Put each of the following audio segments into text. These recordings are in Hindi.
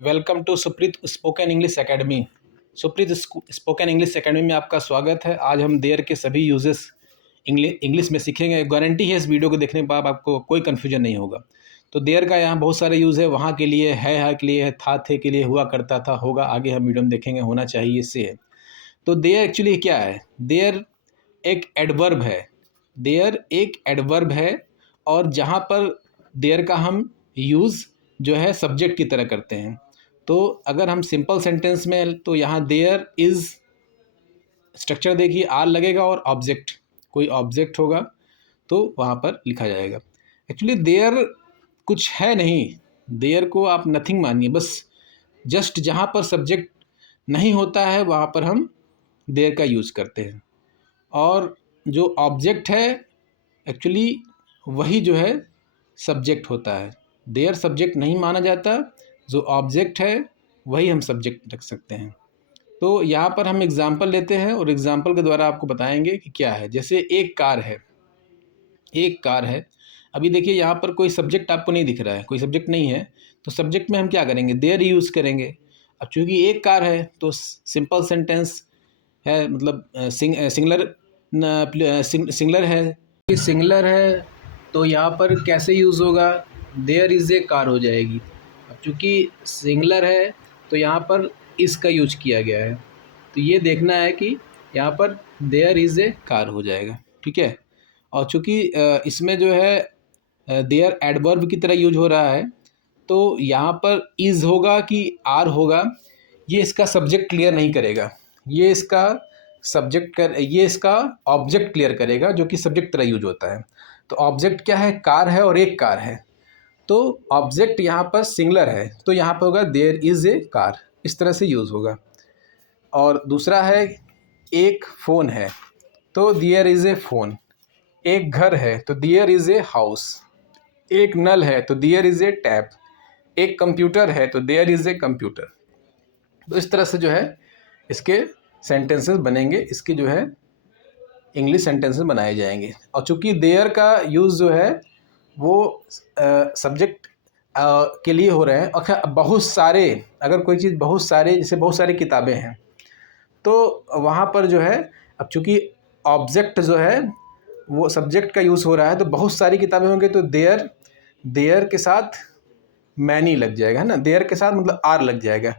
Welcome to Supreet spoken English academy. Supreet spoken English academy में आपका स्वागत है। आज हम देयर के सभी यूजेस इंग्लिश में सीखेंगे। गारंटी है इस वीडियो को देखने के बाद आपको कोई कन्फ्यूजन नहीं होगा। तो देयर का यहाँ बहुत सारे यूज़ है, वहाँ के लिए है के लिए है, था थे के लिए, हुआ करता था, होगा, आगे हम वीडियो में देखेंगे, होना चाहिए, इससे है। तो देयर एक्चुअली क्या है? देयर एक एडवर्ब है। देयर एक एडवर्ब है और जहाँ पर देयर का हम यूज़ जो है सब्जेक्ट की तरह करते हैं। तो अगर हम सिंपल सेंटेंस में, तो यहाँ देयर इज़ स्ट्रक्चर देखिए, आर लगेगा और ऑब्जेक्ट, कोई ऑब्जेक्ट होगा तो वहाँ पर लिखा जाएगा। एक्चुअली देयर कुछ है नहीं, देयर को आप नथिंग मानिए, बस जस्ट जहाँ पर सब्जेक्ट नहीं होता है वहाँ पर हम देयर का यूज़ करते हैं। और जो ऑब्जेक्ट है एक्चुअली वही जो है सब्जेक्ट होता है। देयर सब्जेक्ट नहीं माना जाता, जो ऑब्जेक्ट है वही हम सब्जेक्ट रख सकते हैं। तो यहाँ पर हम एग्जाम्पल लेते हैं और एग्जाम्पल के द्वारा आपको बताएंगे कि क्या है। जैसे एक कार है, एक कार है। अभी देखिए यहाँ पर कोई सब्जेक्ट आपको नहीं दिख रहा है, कोई सब्जेक्ट नहीं है, तो सब्जेक्ट में हम क्या करेंगे? देयर यूज़ करेंगे। अब चूँकि एक कार है तो सिंपल सेंटेंस है, मतलब सिंगलर है। सिंगलर है तो यहाँ पर कैसे यूज़ होगा? देयर इज़ ए कार हो जाएगी। अब चूँकि सिंगलर है तो यहाँ पर इस का यूज किया गया है, तो ये देखना है कि यहाँ पर देयर इज़ ए कार हो जाएगा, ठीक है। और चूँकि इसमें जो है देयर एडवर्ब की तरह यूज हो रहा है, तो यहाँ पर इज़ होगा कि आर होगा, ये इसका सब्जेक्ट क्लियर नहीं करेगा, ये इसका ये इसका ऑब्जेक्ट क्लियर करेगा, जो कि सब्जेक्ट तरह यूज होता है। तो ऑब्जेक्ट क्या है? कार है और एक कार है, तो ऑब्जेक्ट यहाँ पर सिंगलर है, तो यहाँ पर होगा देयर इज़ ए कार, इस तरह से यूज़ होगा। और दूसरा है एक फ़ोन है तो देयर इज़ ए फ़ोन, एक घर है तो देयर इज़ ए हाउस, एक नल है तो देयर इज़ ए टैप, एक कंप्यूटर है तो देयर इज़ ए कंप्यूटर। तो इस तरह से जो है इसके सेंटेंसेस बनेंगे, इसके जो है इंग्लिश सेंटेंसेस बनाए जाएंगे। और चूँकि देयर का यूज़ जो है वो सब्जेक्ट के लिए हो रहे हैं। और बहुत सारे, अगर कोई चीज़ बहुत सारे, जैसे बहुत सारी किताबें हैं, तो वहाँ पर जो है, अब चूँकि ऑब्जेक्ट जो है वो सब्जेक्ट का यूज़ हो रहा है, तो बहुत सारी किताबें होंगे तो देयर के साथ मैनी लग जाएगा, है ना। देयर के साथ मतलब आर लग जाएगा,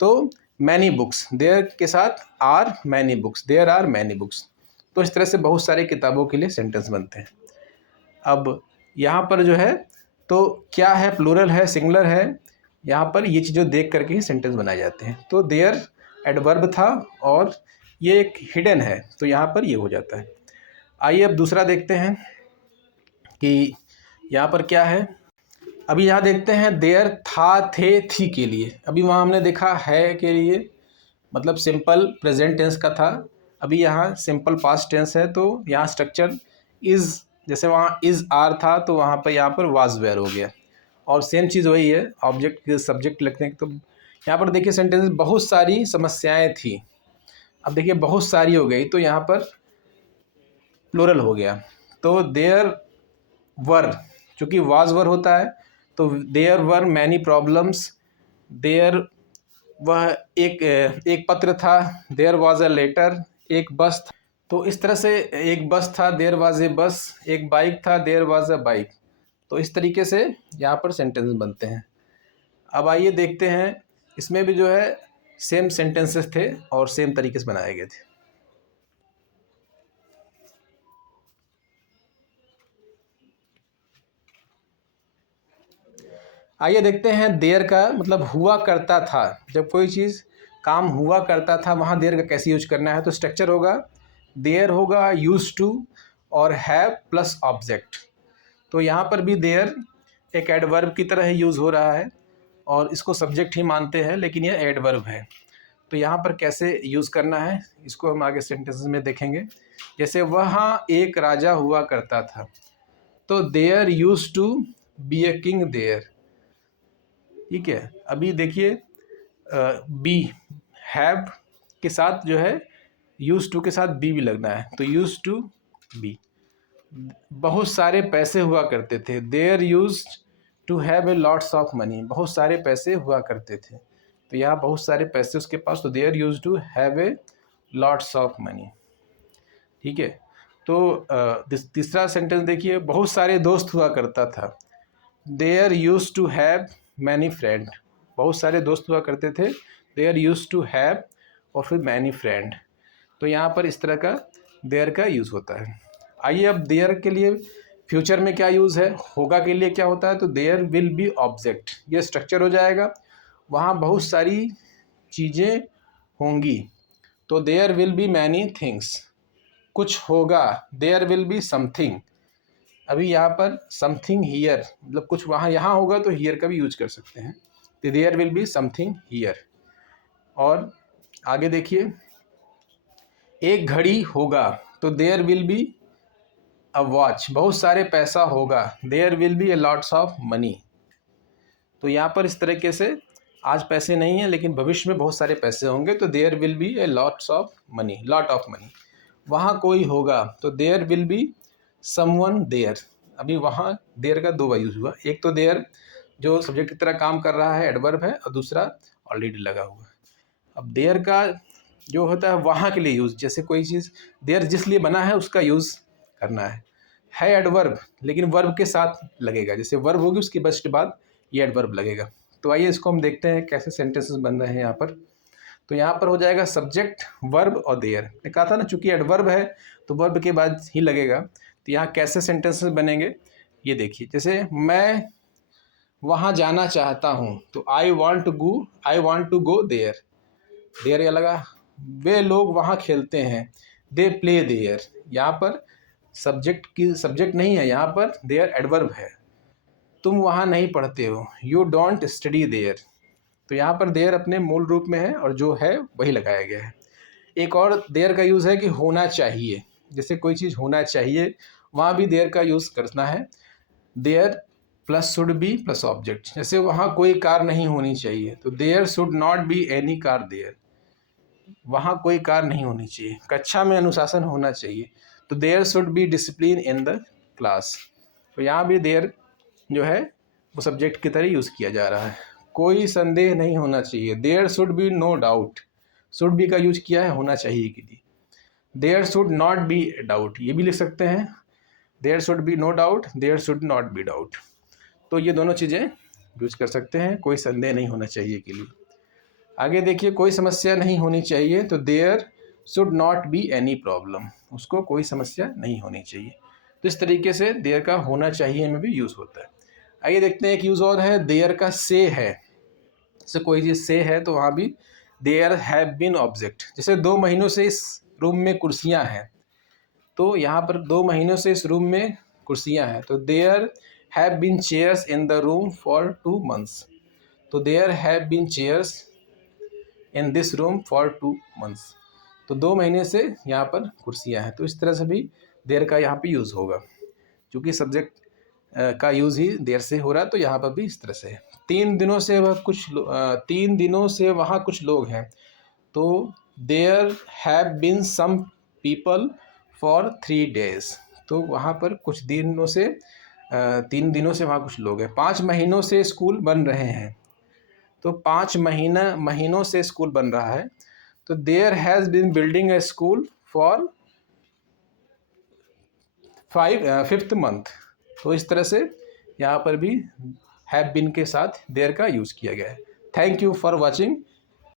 तो मैनी बुक्स, देयर के साथ are many books, there are many books. तो इस तरह से बहुत सारी किताबों के लिए सेंटेंस बनते हैं। अब यहाँ पर जो है तो क्या है? प्लूरल है, सिंगुलर है, यहाँ पर ये चीज़ें देख करके ही सेंटेंस बनाए जाते हैं। तो देयर एडवर्ब था और ये एक हिडन है, तो यहाँ पर ये हो जाता है। आइए अब दूसरा देखते हैं कि यहाँ पर क्या है। अभी यहाँ देखते हैं देयर था, थे, थी के लिए। अभी वहाँ हमने देखा है के लिए, मतलब सिंपल प्रेजेंट टेंस का था। अभी यहाँ सिंपल पास्ट टेंस है, तो यहाँ स्ट्रक्चर इज़, जैसे वहाँ इज़ आर था तो वहाँ पर यहाँ पर वाज वेयर हो गया। और सेम चीज़ वही है, ऑब्जेक्ट के सब्जेक्ट लिखने की। तो यहाँ पर देखिए सेंटेंस बहुत सारी समस्याएं थी। अब देखिए बहुत सारी हो गई तो यहाँ पर प्लूरल हो गया। तो देयर वर, चूँकि वाज वर होता है तो there were many problems. There, वह एक पत्र था, देयर वाज अ लेटर। एक बस था, तो इस तरह से एक बस था, देयर वाज ए बस। एक बाइक था, देयर वाज अ बाइक। तो इस तरीके से यहाँ पर सेंटेंस बनते हैं। अब आइए देखते हैं, इसमें भी जो है सेम सेंटेंसेस थे और सेम तरीके से बनाए गए थे। आइए देखते हैं देयर का मतलब हुआ करता था। जब कोई चीज़ काम हुआ करता था वहाँ देयर का कैसे यूज करना है। तो स्ट्रक्चर होगा, देयर होगा यूज टू और हैव प्लस ऑब्जेक्ट। तो यहाँ पर भी देयर एक एडवर्ब की तरह ही यूज़ हो रहा है और इसको सब्जेक्ट ही मानते हैं, लेकिन यह एडवर्ब है। तो यहाँ पर कैसे यूज़ करना है इसको हम आगे सेंटेंसेस में देखेंगे। जैसे वहाँ एक राजा हुआ करता था, तो there use to be a king there, ठीक है। अभी देखिए बी, हैव के साथ जो है यूज टू के साथ बी भी लगना है, तो यूज टू बी। बहुत सारे पैसे हुआ करते थे, there use to have a lots of money, बहुत सारे पैसे हुआ करते थे, तो यहाँ बहुत सारे पैसे उसके पास, तो there use to have a lots of money. ठीक है, तो तीसरा सेंटेंस देखिए, बहुत सारे दोस्त हुआ करता था, there use to have many friend, बहुत सारे दोस्त हुआ करते थे, देयर यूज टू हैव और फिर मैनी फ्रेंड, तो यहाँ पर इस तरह का देयर का यूज़ होता है। आइए अब देयर के लिए फ्यूचर में क्या यूज़ है, होगा के लिए क्या होता है, तो देयर विल बी ऑब्जेक्ट, ये स्ट्रक्चर हो जाएगा, वहाँ बहुत सारी चीज़ें होंगी, तो there will be many things, कुछ होगा, देयर विल बी समथिंग, अभी यहाँ पर समथिंग हियर, मतलब कुछ वहाँ यहाँ होगा तो हियर का भी यूज कर सकते हैं, तो there will be something here. और आगे देखिए, एक घड़ी होगा, तो there will be a watch, बहुत सारे पैसा होगा, there will be a lots of money, तो यहाँ पर इस तरीके से आज पैसे नहीं हैं लेकिन भविष्य में बहुत सारे पैसे होंगे, तो there will be a lots of money, lot of money. वहाँ कोई होगा, तो there will be someone there, अभी वहाँ देयर का दो बार यूज हुआ, एक तो देयर जो सब्जेक्ट की तरह काम कर रहा है, एडवर्ब है, और दूसरा ऑलरेडी लगा हुआ है। अब देयर का जो होता है वहाँ के लिए यूज़, जैसे कोई चीज़ देयर जिस लिए बना है उसका यूज़ करना है एडवर्ब, लेकिन वर्ब के साथ लगेगा, जैसे वर्ब होगी उसके बस्ट बाद ये एडवर्ब लगेगा। तो आइए इसको हम देखते हैं कैसे सेंटेंसेस बन रहे हैं यहाँ पर। तो यहाँ पर हो जाएगा सब्जेक्ट, वर्ब और देयर, ने कहा था ना, चूंकि एडवर्ब है तो वर्ब के बाद ही लगेगा, तो यहाँ कैसे सेंटेंसेस बनेंगे ये देखिए, जैसे मैं वहाँ जाना चाहता हूँ, तो I want to go there, there या लगा, वे लोग वहाँ खेलते हैं, दे प्ले देयर, यहाँ पर सब्जेक्ट नहीं है, यहाँ पर देयर एडवर्ब है, तुम वहाँ नहीं पढ़ते हो, यू डोंट स्टडी देयर, तो यहाँ पर देयर अपने मूल रूप में है और जो है वही लगाया गया है। एक और देयर का यूज़ है कि होना चाहिए, जैसे कोई चीज़ होना चाहिए वहाँ भी देयर का यूज़ करना है, there plus should be plus object, जैसे वहाँ कोई कार नहीं होनी चाहिए, तो there should not be any car there, वहाँ कोई कार नहीं होनी चाहिए, कक्षा में अनुशासन होना चाहिए, तो there should be discipline in the class, तो यहाँ भी देयर जो है वो सब्जेक्ट की तरह यूज़ किया जा रहा है। कोई संदेह नहीं होना चाहिए, there should be no doubt, should be का यूज किया है होना चाहिए के लिए, there should not be doubt, ये भी लिख सकते हैं, there should be no doubt, there should not be doubt, तो ये दोनों चीज़ें यूज कर सकते हैं कोई संदेह नहीं होना चाहिए के लिए। आगे देखिए, कोई समस्या नहीं होनी चाहिए, तो there should not be any problem, उसको कोई समस्या नहीं होनी चाहिए, तो इस तरीके से देयर का होना चाहिए में भी यूज़ होता है। आइए देखते हैं एक यूज़ और है, देयर का से है, जैसे कोई चीज़ से है तो वहाँ भी देयर हैव बीन ऑब्जेक्ट, जैसे 2 महीनों से इस रूम में कुर्सियाँ हैं, तो यहाँ पर 2 महीनों से इस रूम में कुर्सियाँ हैं, तो there have been chairs in the room for 2 months, तो there have been chairs in this room for 2 months, तो 2 महीने से यहाँ पर कुर्सियाँ हैं, तो इस तरह से भी देयर का यहाँ पे यूज़ होगा, क्योंकि सब्जेक्ट का यूज़ ही देर से हो रहा है, तो यहाँ पर भी इस तरह से है। 3 दिनों से वहाँ कुछ लोग हैं, तो there have been some people for 3 days, तो वहाँ पर कुछ दिनों से 3 दिनों से वहाँ कुछ लोग हैं। 5 महीनों से स्कूल बन रहे हैं, तो 5 महीनों से स्कूल बन रहा है, तो there has been building a school for 5th month, तो इस तरह से यहाँ पर भी हैव बीन के साथ देयर का यूज़ किया गया है। Thank you for watching.